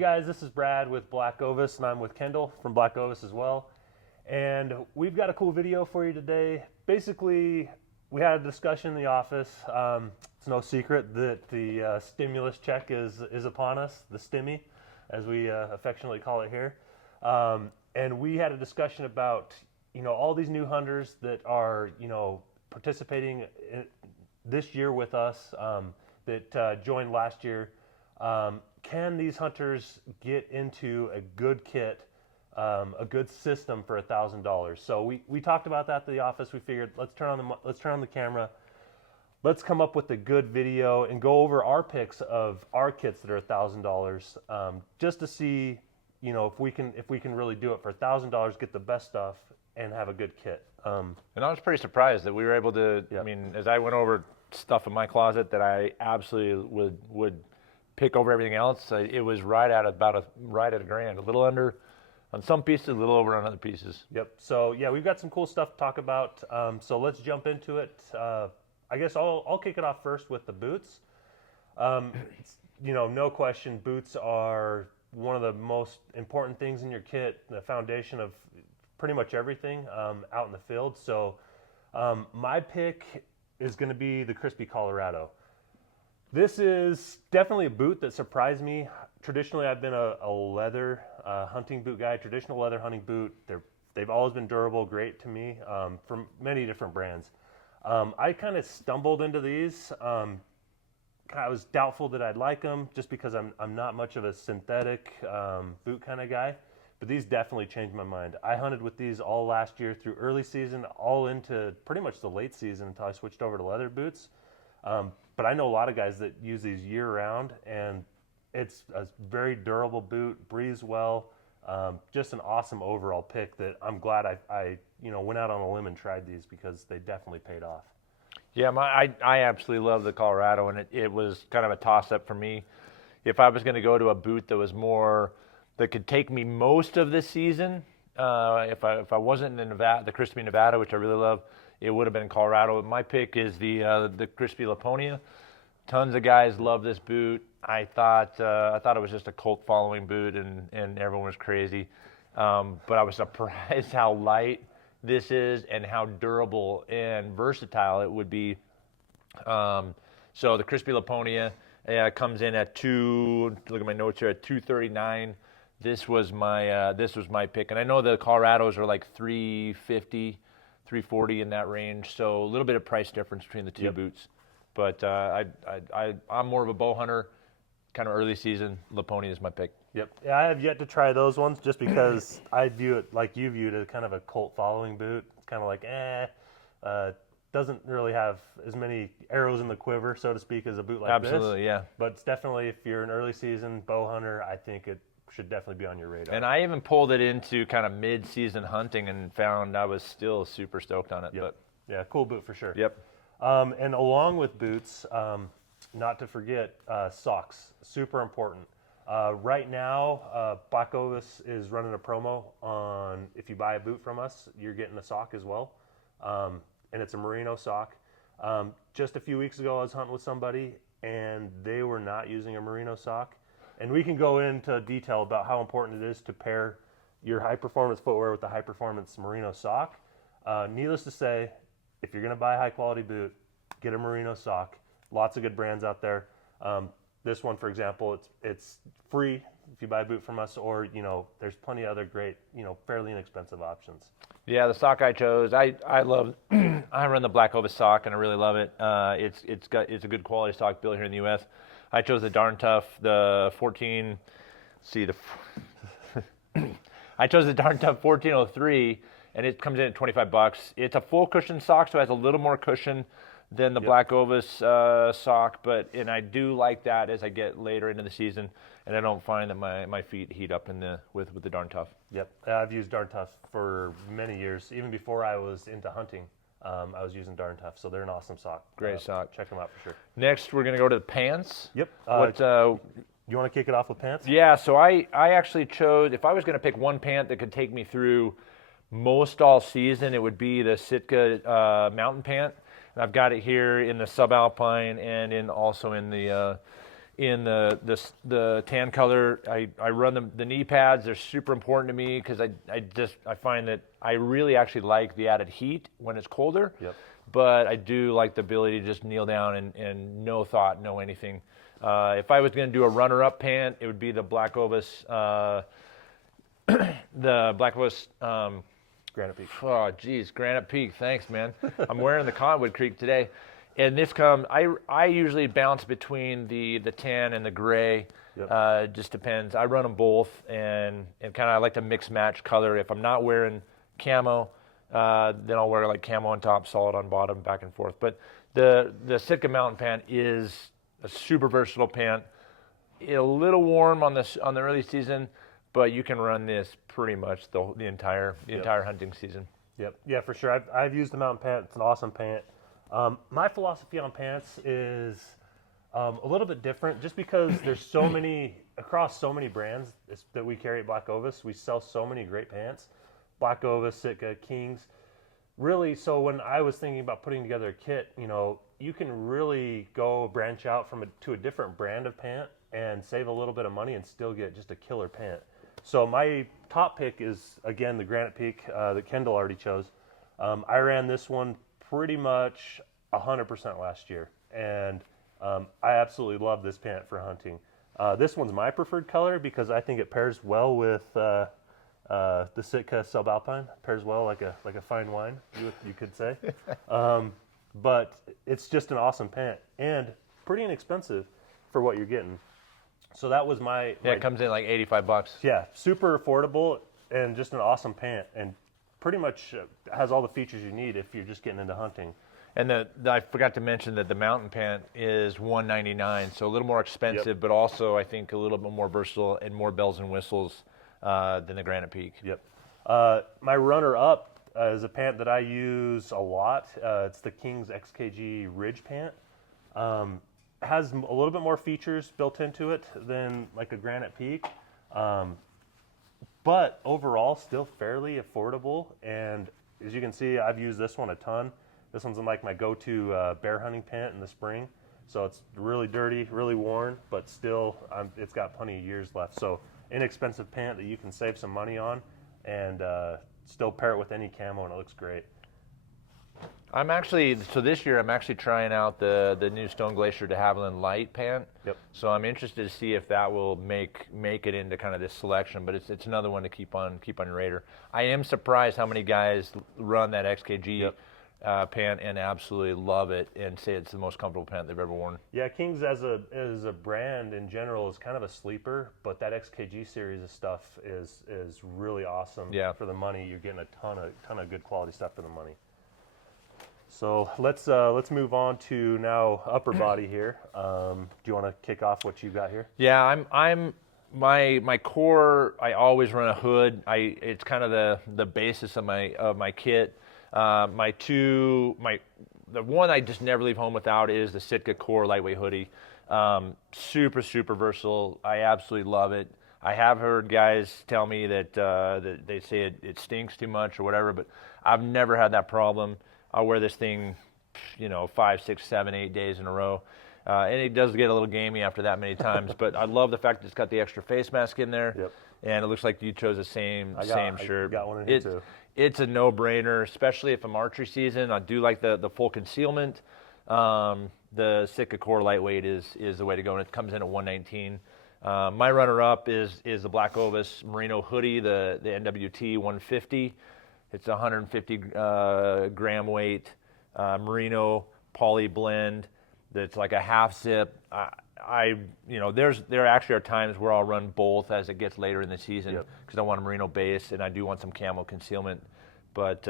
guys, this is Brad with BlackOvis, and I'm with Kendall from BlackOvis as well. And we've got a cool video for you today. Basically, we had a discussion in the office. It's no secret that the stimulus check is upon us, the stimmy, as we affectionately call it here. And we had a discussion about, all these new hunters that are, participating this year with us, that joined last year. Can these hunters get into a good kit, a good system for $1,000? So we talked about that at the office. We figured let's turn on the camera, let's come up with a good video and go over our picks of our kits that are $1,000, just to see if we can really do it for $1,000, get the best stuff and have a good kit. And I was pretty surprised that we were able to. Yep. I mean, as I went over stuff in my closet that I absolutely would pick over everything else, it was right at $1,000, a little under on some pieces, a little over on other pieces. Yep. So yeah, we've got some cool stuff to talk about. So let's jump into it. I guess I'll kick it off first with the boots. No question, boots are one of the most important things in your kit, the foundation of pretty much everything out in the field. So my pick is going to be the Crispy Colorado. This is definitely a boot that surprised me. Traditionally, I've been a leather hunting boot guy, traditional leather hunting boot. They've always been durable, great to me, from many different brands. I kind of stumbled into these. I was doubtful that I'd like them just because I'm not much of a synthetic boot kind of guy. But these definitely changed my mind. I hunted with these all last year through early season, all into pretty much the late season until I switched over to leather boots. But I know a lot of guys that use these year-round, and it's a very durable boot, breathes well, just an awesome overall pick that I'm glad I went out on a limb and tried these because they definitely paid off. Yeah, I absolutely love the Colorado, and it was kind of a toss-up for me. If I was going to go to a boot that was more that could take me most of this season, if I wasn't in Nevada, the Crispy Nevada, which I really love, it would have been Colorado. My pick is the Crispy Laponia. Tons of guys love this boot. I thought it was just a cult following boot, and everyone was crazy. But I was surprised how light this is and how durable and versatile it would be. So the Crispy Laponia comes in at look at my notes here, at $239. This was my pick, and I know the Colorados are like $350, $340 in that range. So a little bit of price difference between the two boots. But I'm more of a bow hunter, kind of early season. Laponia is my pick. Yep. Yeah, I have yet to try those ones just because I view it like you viewed it, kind of a cult following boot. It's kind of like, doesn't really have as many arrows in the quiver, so to speak, as a boot like this. Absolutely, yeah. But it's definitely, if you're an early season bow hunter, I think it should definitely be on your radar. And I even pulled it into kind of mid-season hunting and found I was still super stoked on it. Yep. Yeah, cool boot for sure. Yep. And along with boots, not to forget socks, super important. Right now, BlackOvis is running a promo on if you buy a boot from us, you're getting a sock as well. And it's a merino sock. Just a few weeks ago, I was hunting with somebody, and they were not using a merino sock. And we can go into detail about how important it is to pair your high-performance footwear with the high-performance merino sock. Needless to say, if you're going to buy a high-quality boot, get a merino sock. Lots of good brands out there. This one, for example, it's free if you buy a boot from us, or there's plenty of other great, fairly inexpensive options. Yeah, the sock I chose, I love. I run the BlackOvis sock, and I really love it. It's a good quality sock built here in the U.S. I chose the Darn Tough, the 14. I chose the Darn Tough 1403, and it comes in at $25. It's a full cushion sock, so it has a little more cushion than the BlackOvis sock, and I do like that as I get later into the season, and I don't find that my feet heat up with the Darn Tough. Yep, I've used Darn Tough for many years, even before I was into hunting. I was using Darn Tough, so they're an awesome sock. Great sock. Check them out for sure. Next, we're going to go to the pants. Yep. You want to kick it off with pants? Yeah, so I actually chose, if I was going to pick one pant that could take me through most all season, it would be the Sitka mountain pant. And I've got it here in the subalpine and also in the in the tan color. I run the knee pads. They're super important to me because I find that I really actually like the added heat when it's colder. Yep. But I do like the ability to just kneel down and no thought, no anything. If I was going to do a runner-up pant, it would be the BlackOvis. The BlackOvis. Granite Peak. Oh, geez, Granite Peak. Thanks, man. I'm wearing the Cottonwood Creek today. And this I usually bounce between the tan and the gray. Yep. Just depends. I run them both, and kind of I like to mix match color. If I'm not wearing camo, then I'll wear like camo on top, solid on bottom, back and forth. But the Sitka Mountain Pant is a super versatile pant. A little warm on the early season, but you can run this pretty much the entire hunting season. Yep. Yeah, for sure. I've used the Mountain Pant. It's an awesome pant. My philosophy on pants is a little bit different, just because there's so many across so many brands that we carry at BlackOvis. We sell so many great pants, BlackOvis, Sitka, Kings. Really, so when I was thinking about putting together a kit, you can really go branch out to a different brand of pant and save a little bit of money and still get just a killer pant. So my top pick is, again, the Granite Peak that Kendall already chose. I ran this one pretty much 100% last year, and I absolutely love this pant for hunting. This one's my preferred color because I think it pairs well with the Sitka Subalpine. Pairs well like a fine wine, you could say. But it's just an awesome pant and pretty inexpensive for what you're getting. So that was my it comes in like $85. Yeah, super affordable and just an awesome pant, and pretty much has all the features you need if you're just getting into hunting. And I forgot to mention that the Mountain Pant is $199, so a little more expensive, Yep. but also I think a little bit more versatile and more bells and whistles than the Granite Peak. Yep. My runner-up is a pant that I use a lot. It's the Kings XKG Ridge Pant. Has a little bit more features built into it than like a Granite Peak, but overall still fairly affordable. And as you can see, I've used this one a ton. This one's like my go-to bear hunting pant in the spring. So it's really dirty, really worn, but still it's got plenty of years left. So inexpensive pant that you can save some money on and still pair it with any camo, and it looks great. This year I'm actually trying out the new Stone Glacier de Havilland Light pant. Yep. So I'm interested to see if that will make it into kind of this selection, but it's another one to keep on your radar. I am surprised how many guys run that XKG pant and absolutely love it and say it's the most comfortable pant they've ever worn. Yeah, Kings as a brand in general is kind of a sleeper, but that XKG series of stuff is really awesome. Yeah. For the money, you're getting a ton of good quality stuff for the money. So let's move on to now upper body here. Do you want to kick off what you got here? Yeah, my core. I always run a hood. It's kind of the basis of my kit. The one I just never leave home without is the Sitka Core lightweight hoodie. Super versatile. I absolutely love it. I have heard guys tell me that they say it stinks too much or whatever, but I've never had that problem. I'll wear this thing, 5, 6, 7, 8 days in a row. And it does get a little gamey after that many times, but I love the fact that it's got the extra face mask in there. Yep. And it looks like you chose the same shirt. I got one in here too. It's a no-brainer, especially if I'm archery season. I do like the full concealment. The Sitka Core lightweight is the way to go, and it comes in at $119. My runner-up is the BlackOvis Merino hoodie, the NWT 150. It's 150 gram weight merino poly blend. That's like a half zip. There actually are times where I'll run both as it gets later in the season because I want a merino base and I do want some camo concealment. But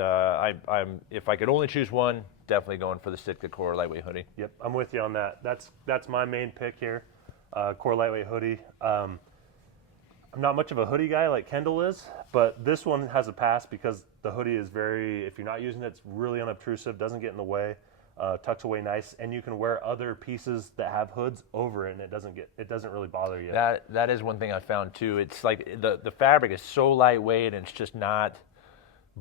if I could only choose one, definitely going for the Sitka Core lightweight hoodie. Yep, I'm with you on that. That's my main pick here, Core lightweight hoodie. I'm not much of a hoodie guy like Kendall is, but this one has a pass because the hoodie is if you're not using it, it's really unobtrusive, doesn't get in the way, tucks away nice, and you can wear other pieces that have hoods over it, and it doesn't really bother you. That is one thing I found too. It's like the fabric is so lightweight and it's just not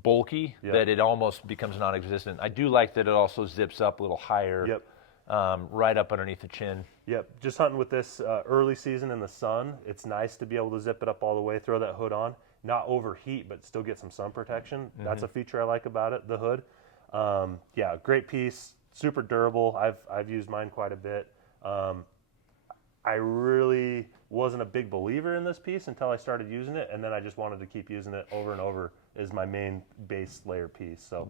bulky that it almost becomes non-existent. I do like that it also zips up a little higher. Yep. right up underneath the chin. Yep, just hunting with this early season in the sun. It's nice to be able to zip it up all the way, throw that hood on, not overheat, but still get some sun protection. That's a feature I like about it, the hood. Yeah, great piece, super durable. I've used mine quite a bit. I really wasn't a big believer in this piece until I started using it, and then I just wanted to keep using it over and over as my main base layer piece. So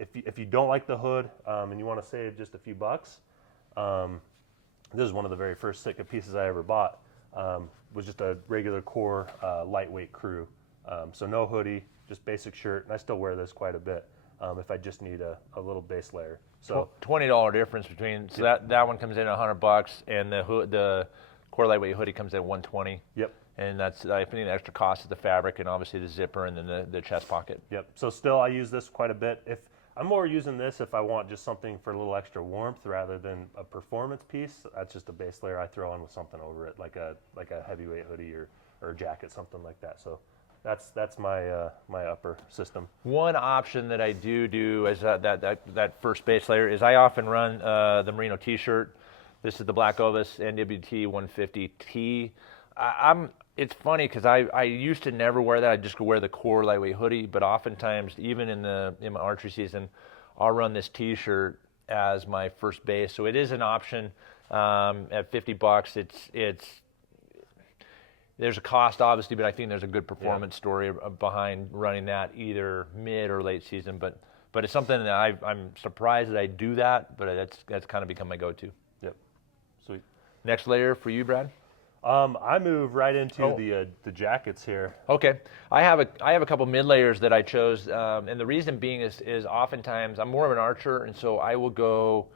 if you don't like the hood and you want to save just a few bucks, this is one of the very first Sitka pieces I ever bought. Was just a regular core lightweight crew. So no hoodie, just basic shirt, and I still wear this quite a bit if I just need a little base layer. So $20 difference between, so that one comes in $100, and the core lightweight hoodie comes in $120. Yep. And that's, I think, the extra cost is the fabric and obviously the zipper and then the chest pocket. Yep. So still, I use this quite a bit. If I'm more using this if I want just something for a little extra warmth rather than a performance piece. That's just a base layer I throw on with something over it, like a heavyweight hoodie or a jacket, something like that. So that's my my upper system. One option that I do as that first base layer is I often run the merino T-shirt. This is the BlackOvis NWT 150T. It's funny because I used to never wear that. I just could wear the core lightweight hoodie, but oftentimes, even in my archery season, I'll run this T-shirt as my first base. So it is an option at $50. There's a cost, obviously, but I think there's a good performance story behind running that either mid or late season. But it's something that I'm surprised that I do that, but that's kind of become my go-to. Yep, sweet. Next layer for you, Brad? I move right into the jackets here. Okay, I have a couple mid layers that I chose, and the reason being is oftentimes I'm more of an archer, and so I will go.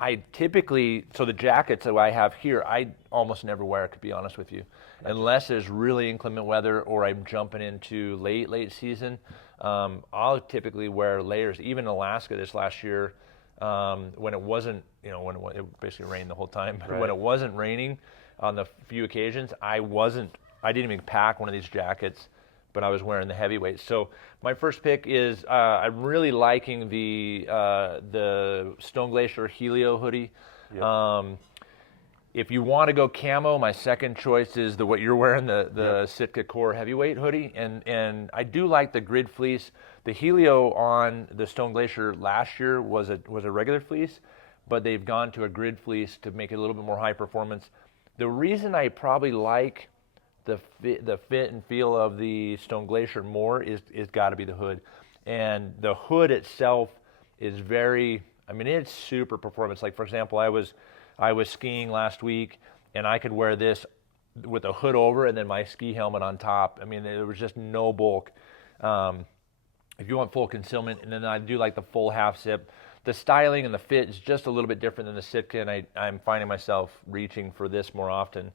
I typically, so the jackets that I have here, I almost never wear, to be honest with you, unless there's really inclement weather or I'm jumping into late season. I'll typically wear layers. Even in Alaska this last year, when it wasn't, when it basically rained the whole time, but when it wasn't raining, on the few occasions, I didn't even pack one of these jackets, but I was wearing the heavyweight. So my first pick is I'm really liking the Stone Glacier Helio hoodie. Yep. If you want to go camo, my second choice is what you're wearing, the Sitka Core heavyweight hoodie, and I do like the grid fleece. The Helio on the Stone Glacier last year was a regular fleece, but they've gone to a grid fleece to make it a little bit more high performance. The reason I probably like the fit and feel of the Stone Glacier more is got to be the hood, and the hood itself is it's super performance. Like, for example, I was skiing last week, and I could wear this with a hood over and then my ski helmet on top. I mean, there was just no bulk. If you want full concealment, and then I do like the full half zip. The styling and the fit is just a little bit different than the Sitka, and I'm finding myself reaching for this more often.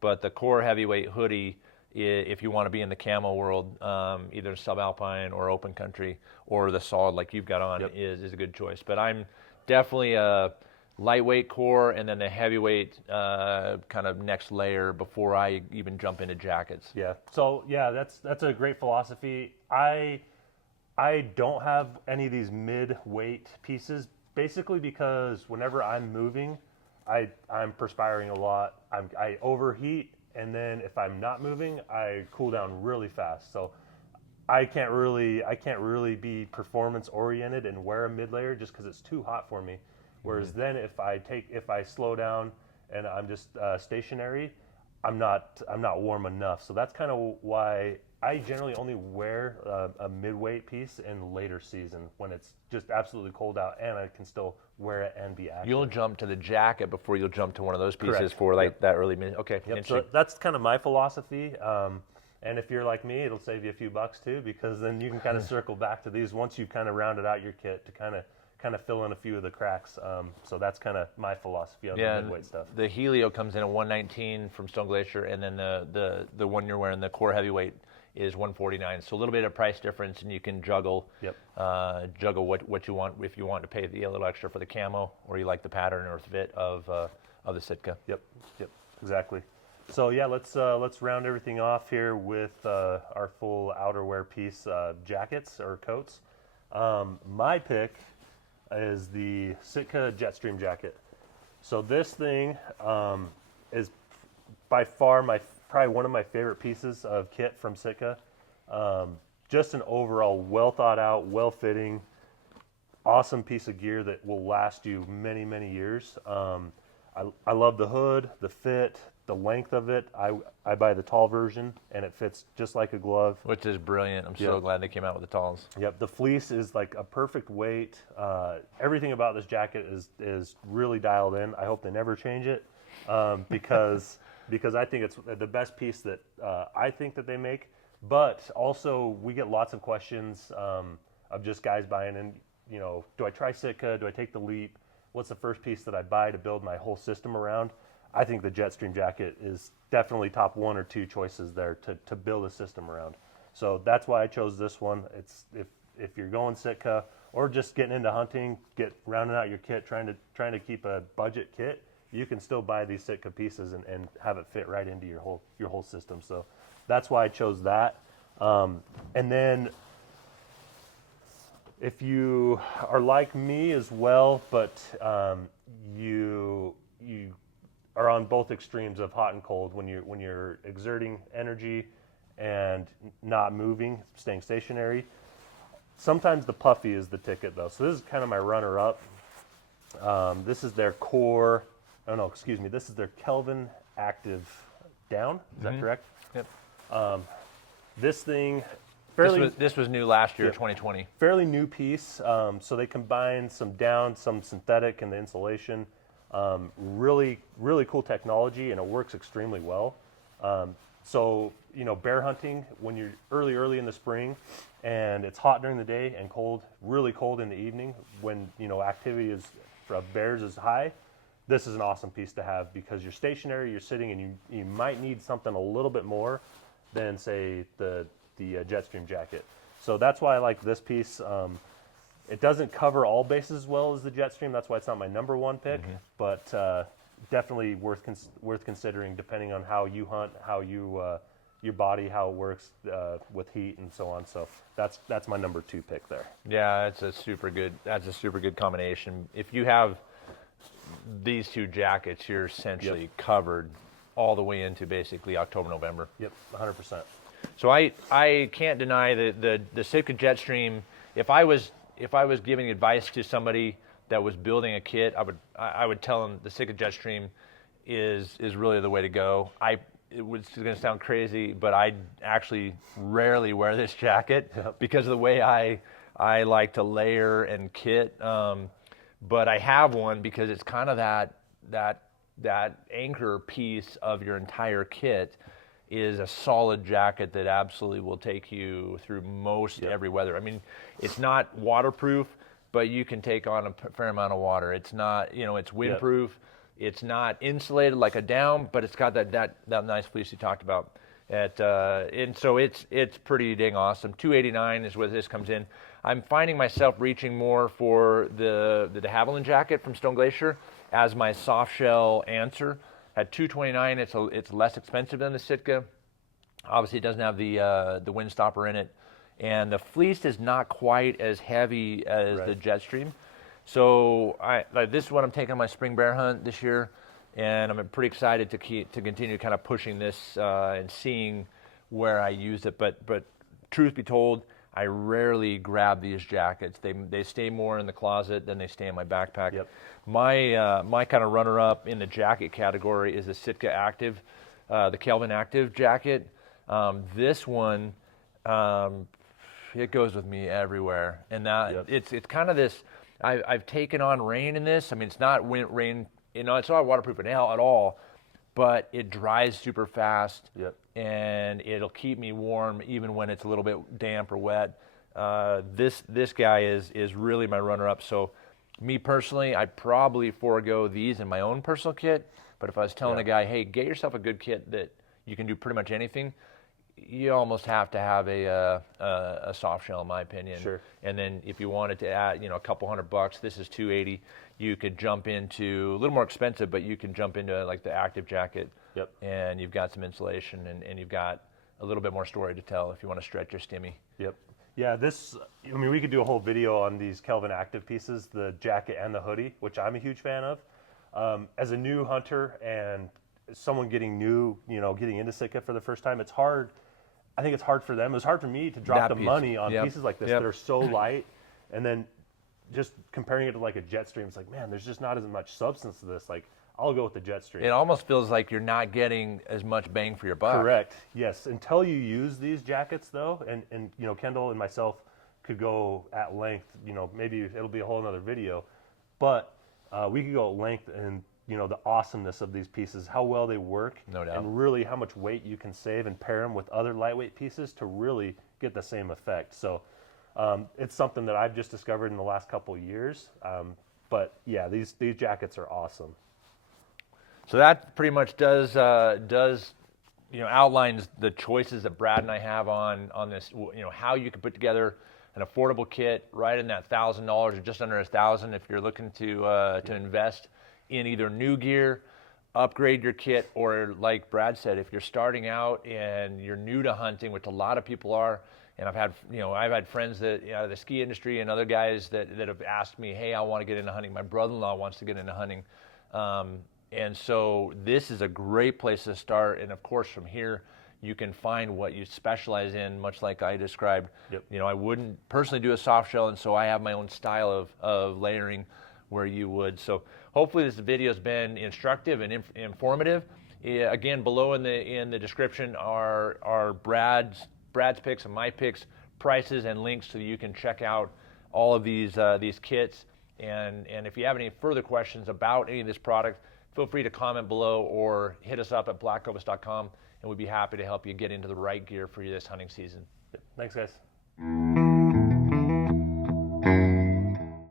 But the Core heavyweight hoodie, if you want to be in the camo world, either subalpine or open country, or the solid like you've got on, is a good choice. But I'm definitely a lightweight Core, and then the heavyweight kind of next layer before I even jump into jackets. Yeah. So that's a great philosophy. I don't have any of these mid-weight pieces, basically because whenever I'm moving, I'm perspiring a lot. I overheat, and then if I'm not moving, I cool down really fast. So I can't really be performance oriented and wear a mid layer just because it's too hot for me. Whereas then if I slow down and I'm just stationary, I'm not warm enough. So that's kind of why I generally only wear a mid-weight piece in later season when it's just absolutely cold out, and I can still wear it and be active. You'll jump to the jacket before you'll jump to one of those pieces. Correct. For that early mid. Okay, yep. So that's kind of my philosophy. And if you're like me, it'll save you a few bucks too, because then you can kind of circle back to these once you've kind of rounded out your kit to kind of fill in a few of the cracks. So that's kind of my philosophy on the mid-weight stuff. The Helio comes in at $119 from Stone Glacier, and then the one you're wearing, the Core heavyweight, is $149. So a little bit of price difference, and you can juggle what you want, if you want to pay a little extra for the camo, or you like the pattern or fit of the Sitka. Yep, exactly. So let's round everything off here with our full outerwear piece, jackets or coats. My pick is the Sitka Jetstream jacket. So this thing is by far probably one of my favorite pieces of kit from Sitka. Just an overall well thought out, well fitting, awesome piece of gear that will last you many, many years. I love the hood, the fit, the length of it. I buy the tall version, and it fits just like a glove. Which is brilliant. I'm so glad they came out with the talls. Yep, the fleece is like a perfect weight. Everything about this jacket is really dialed in. I hope they never change it because I think it's the best piece that I think that they make. But also, we get lots of questions of just guys buying in. You know, do I try Sitka? Do I take the leap? What's the first piece that I buy to build my whole system around? I think the Jetstream jacket is definitely top 1 or 2 choices there to build a system around. So that's why I chose this one. It's if you're going Sitka or just getting into hunting, rounding out your kit, trying to keep a budget kit, you can still buy these Sitka pieces and have it fit right into your whole system. So that's why I chose that. And then if you are like me as well, but you are on both extremes of hot and cold when you're exerting energy and not moving, staying stationary. Sometimes the puffy is the ticket though. So this is kind of my runner-up. This is their core. Oh no, excuse me. This is their Kelvin Active Down. Is that correct? Yep. This thing. This was new last year, 2020. Fairly new piece. So they combine some down, some synthetic in the insulation. Really, really cool technology, and it works extremely well. So, you know, bear hunting, when you're early in the spring and it's hot during the day and cold, really cold in the evening, when, you know, activity of bears is high, this is an awesome piece to have because you're stationary, you're sitting, and you might need something a little bit more than, say, the Jetstream jacket. So that's why I like this piece. It doesn't cover all bases as well as the Jetstream. That's why it's not my number 1 pick, but definitely worth considering depending on how you hunt, how your body, how it works with heat and so on. So that's my number 2 pick there. Yeah, that's a super good combination. If you have these 2 jackets, you're essentially covered all the way into basically October, November. Yep, 100%. So I can't deny the Sitka Jetstream. If I was giving advice to somebody that was building a kit, I would tell them the Sitka Jetstream is really the way to go. It was going to sound crazy, but I actually rarely wear this jacket because of the way I like to layer and kit. But I have one because it's kind of that anchor piece of your entire kit. Is a solid jacket that absolutely will take you through most every weather. I mean, it's not waterproof, but you can take on a fair amount of water. It's not, you know, it's windproof. It's not insulated like a down, but it's got that nice fleece you talked about. And so it's pretty dang awesome. $289 is where this comes in. I'm finding myself reaching more for the de Havilland jacket from Stone Glacier as my soft shell answer. At $229, it's less expensive than the Sitka. Obviously, it doesn't have the wind stopper in it, and the fleece is not quite as heavy as the Jetstream. So this is what I'm taking on my spring bear hunt this year, and I'm pretty excited to continue kind of pushing this and seeing where I use it. But truth be told, I rarely grab these jackets. They stay more in the closet than they stay in my backpack. Yep. My kind of runner-up in the jacket category is the Sitka Active, the Kelvin Active jacket. This one, it goes with me everywhere, and it's kind of this. I've taken on rain in this. I mean, it's not rain. You know, it's not waterproof at all, but it dries super fast. Yep. And it'll keep me warm even when it's a little bit damp or wet. This guy is really my runner-up. So me personally, I'd probably forego these in my own personal kit. But if I was telling a guy, hey, get yourself a good kit that you can do pretty much anything, you almost have to have a soft shell, in my opinion. Sure. And then if you wanted to add, a couple $100, this is $280. You could jump into a little more expensive, but you can jump into like the Active jacket. Yep. And you've got some insulation, and you've got a little bit more story to tell if you want to stretch your stimmy. Yep. Yeah, I mean, we could do a whole video on these Kelvin Active pieces, the jacket and the hoodie, which I'm a huge fan of. As a new hunter and someone getting getting into Sitka for the first time, it's hard. I think it's hard for them. It was hard for me to drop the money on pieces like this that are so light, and then just comparing it to like a Jetstream, it's like, man, there's just not as much substance to this. Like, I'll go with the Jetstream. It almost feels like you're not getting as much bang for your buck. Correct. Yes. Until you use these jackets, though, and Kendall and myself could go at length. Maybe it'll be a whole another video, but we could go at length and the awesomeness of these pieces, how well they work, no doubt, and really how much weight you can save and pair them with other lightweight pieces to really get the same effect. So it's something that I've just discovered in the last couple of years. But yeah, these jackets are awesome. So that pretty much does outlines the choices that Brad and I have on this. How you can put together an affordable kit right in that $1,000 or just under $1,000 if you're looking to invest in either new gear, upgrade your kit, or like Brad said, if you're starting out and you're new to hunting, which a lot of people are. And I've had friends that out of the ski industry and other guys that have asked me, hey, I want to get into hunting. My brother-in-law wants to get into hunting. And so this is a great place to start. And of course, from here, you can find what you specialize in, much like I described. Yep. I wouldn't personally do a soft shell, and so I have my own style of layering where you would. So hopefully this video has been instructive and informative. Again, below in the description are Brad's picks and my picks, prices and links so that you can check out all of these kits. And if you have any further questions about any of this product, feel free to comment below or hit us up at blackovis.com, and we'd be happy to help you get into the right gear for this hunting season. Thanks, guys.